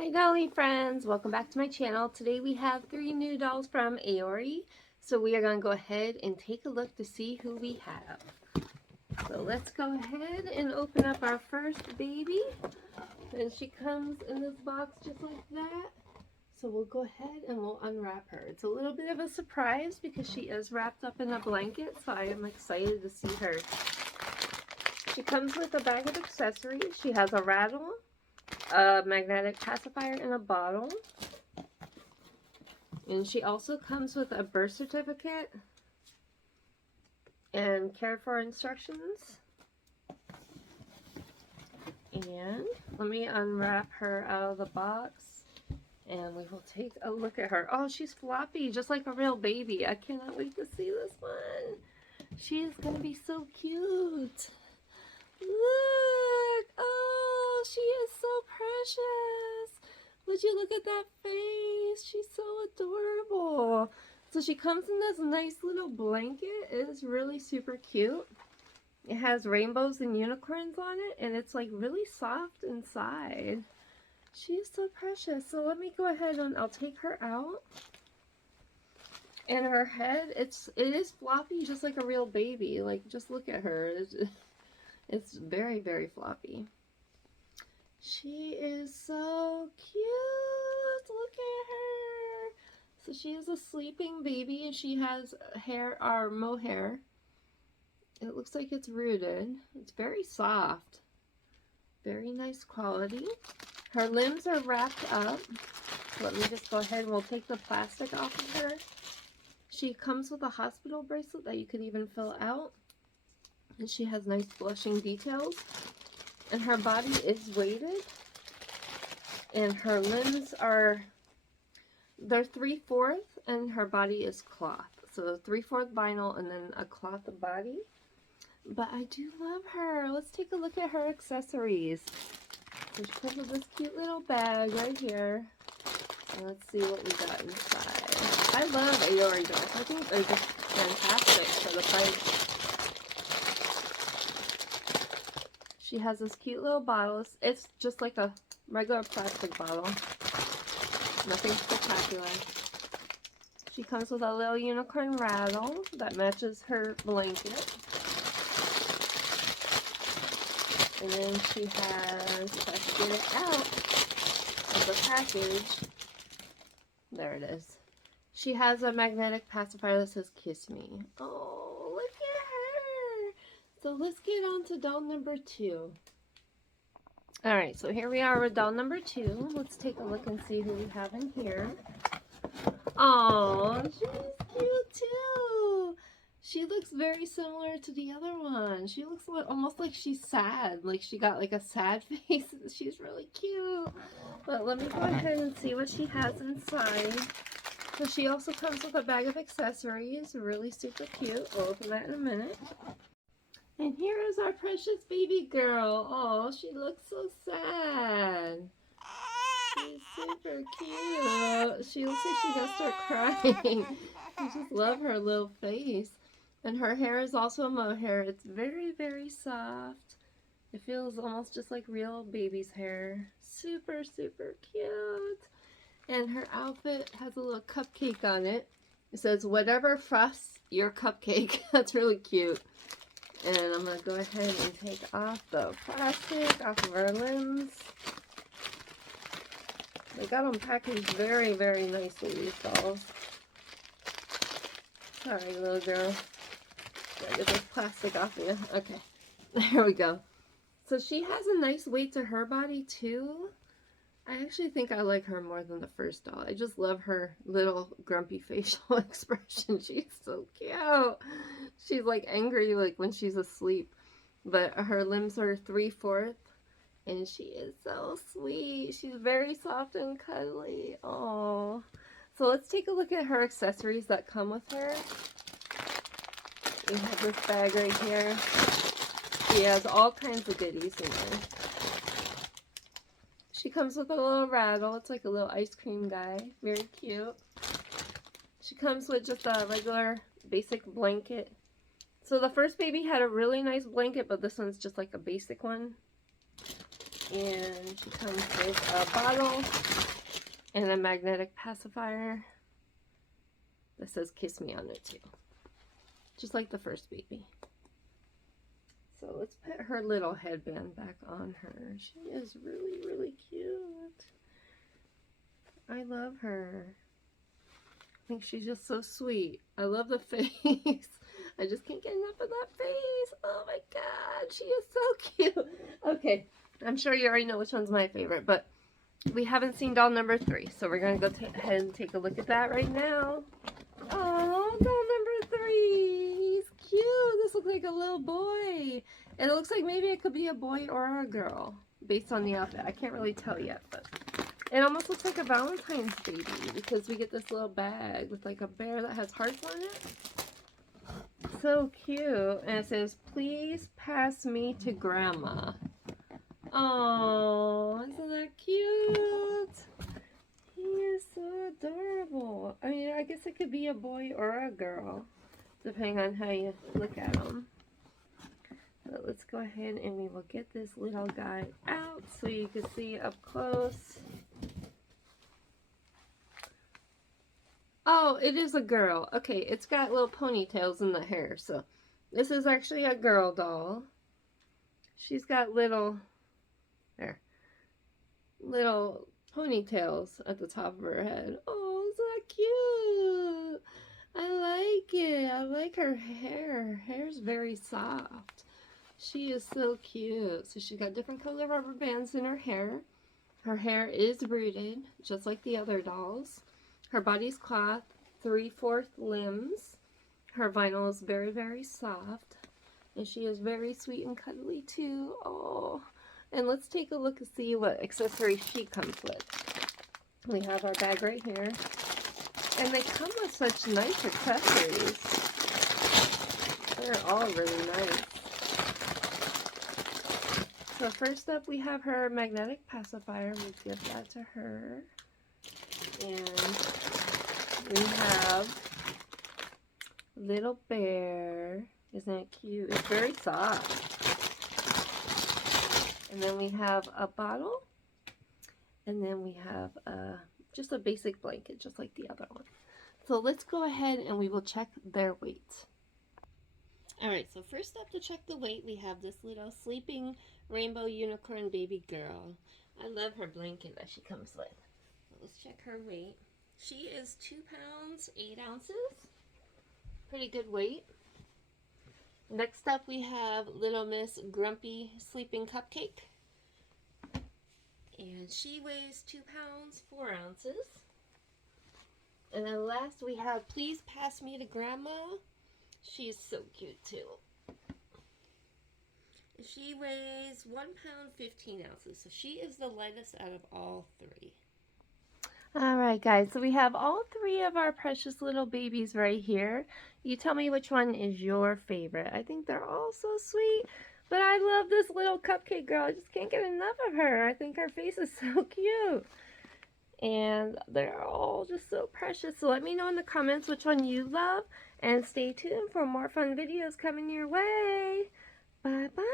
Hi dolly friends, welcome back to my channel. Today we have 3 new dolls from Aori. So we are going to go ahead and take a look to see who we have. So let's go ahead and open up our first baby. And she comes in this box just like that. So we'll go ahead and we'll unwrap her. It's a little bit of a surprise because she is wrapped up in a blanket, so I am excited to see her. She comes with a bag of accessories. She has a rattle, a magnetic pacifier in a bottle, and she also comes with a birth certificate and care for instructions. And let me unwrap her out of the box and we will take a look at her. Oh, she's floppy just like a real baby. I cannot wait to see this one. She is gonna be so cute. Look! Oh, she is so precious. Would you look at that face? She's so adorable. So she comes in this nice little blanket. It is really super cute. It has rainbows and unicorns on it, and it's like really soft inside. She is so precious. So let me go ahead and I'll take her out. And her head, it is floppy just like a real baby. Like, just look at her. It's very, very floppy. She is so cute. Look at her. So she is a sleeping baby and she has hair, or mohair. It looks like it's rooted. It's very soft. Very nice quality. Her limbs are wrapped up. Let me just go ahead and we'll take the plastic off of her. She comes with a hospital bracelet that you could even fill out. And she has nice blushing details. And her body is weighted. And her limbs are, they're 3/4 and her body is cloth. So 3/4 vinyl and then a cloth body. But I do love her. Let's take a look at her accessories. So she comes with this cute little bag right here. And let's see what we got inside. I love Aori dolls. I think they're just fantastic for the price. She has this cute little bottle. It's just like a regular plastic bottle. Nothing spectacular. She comes with a little unicorn rattle that matches her blanket. And then she has, if I can get it out of the package, there it is. She has a magnetic pacifier that says "Kiss Me." Oh, look at her! So let's get on to doll number 2. Alright, so here we are with doll number 2. Let's take a look and see who we have in here. Oh, she's cute too! She looks very similar to the other one. She looks almost like she's sad. Like she got like a sad face. She's really cute. But let me go ahead and see what she has inside. So she also comes with a bag of accessories. Really super cute. We'll open that in a minute. And here is our precious baby girl. Oh, she looks so sad. She's super cute. She looks like she's gonna start crying. I just love her little face. And her hair is also mohair. It's very, very soft. It feels almost just like real baby's hair. Super, super cute. And her outfit has a little cupcake on it. It says, "Whatever frosts your cupcake." That's really cute. And I'm going to go ahead and take off the plastic off of her limbs. They got them packaged very, very nicely, these dolls. Sorry, little girl. Gotta get this plastic off of you. Okay, there we go. So she has a nice weight to her body too. I actually think I like her more than the first doll. I just love her little grumpy facial expression. She's so cute. She's like angry like when she's asleep. But her limbs are 3/4 and she is so sweet. She's very soft and cuddly. Oh. So let's take a look at her accessories that come with her. We have this bag right here. She has all kinds of goodies in there. She comes with a little rattle. It's like a little ice cream guy. Very cute. She comes with just a regular basic blanket. So the first baby had a really nice blanket, but this one's just like a basic one. And she comes with a bottle and a magnetic pacifier that says "Kiss Me" on it too. Just like the first baby. So let's put her little headband back on her. She is really, really cute. I love her. I think she's just so sweet. I love the face. I just can't get enough of that face. Oh my god, she is so cute. Okay, I'm sure you already know which one's my favorite, but we haven't seen doll number 3, so we're going to go ahead and take a look at that right now. Oh, doll number 3. He's cute. This looks like a little boy. And it looks like maybe it could be a boy or a girl based on the outfit. I can't really tell yet, but it almost looks like a Valentine's baby because we get this little bag with like a bear that has hearts on it. So cute. And it says, "Please pass me to Grandma." Oh, isn't that cute? He is so adorable. I mean, I guess it could be a boy or a girl, depending on how you look at him. So let's go ahead and we will get this little guy out so you can see up close. Oh, it is a girl. Okay, it's got little ponytails in the hair, so this is actually a girl doll. She's got little ponytails at the top of her head. Oh, isn't that cute? I like it. I like her hair. Her hair's very soft. She is so cute. So she's got different color rubber bands in her hair. Her hair is rooted, just like the other dolls. Her body's cloth, 3/4 limbs. Her vinyl is very, very soft. And she is very sweet and cuddly too. Oh. And let's take a look and see what accessories she comes with. We have our bag right here. And they come with such nice accessories. They're all really nice. So first up we have her magnetic pacifier. We'll give that to her. And we have little bear. Isn't it cute? It's very soft. And then we have a bottle. And then we have just a basic blanket, just like the other one. So let's go ahead and we will check their weight. Alright, so first up to check the weight, we have this little sleeping rainbow unicorn baby girl. I love her blanket that she comes with. Let's check her weight. She is 2 pounds, 8 ounces. Pretty good weight. Next up we have Little Miss Grumpy Sleeping Cupcake. And she weighs 2 pounds, 4 ounces. And then last we have Please Pass Me to Grandma. She's so cute too. She weighs 1 pound, 15 ounces. So she is the lightest out of all 3. Alright guys, so we have all 3 of our precious little babies right here. You tell me which one is your favorite. I think they're all so sweet. But I love this little cupcake girl. I just can't get enough of her. I think her face is so cute. And they're all just so precious. So let me know in the comments which one you love. And stay tuned for more fun videos coming your way. Bye-bye.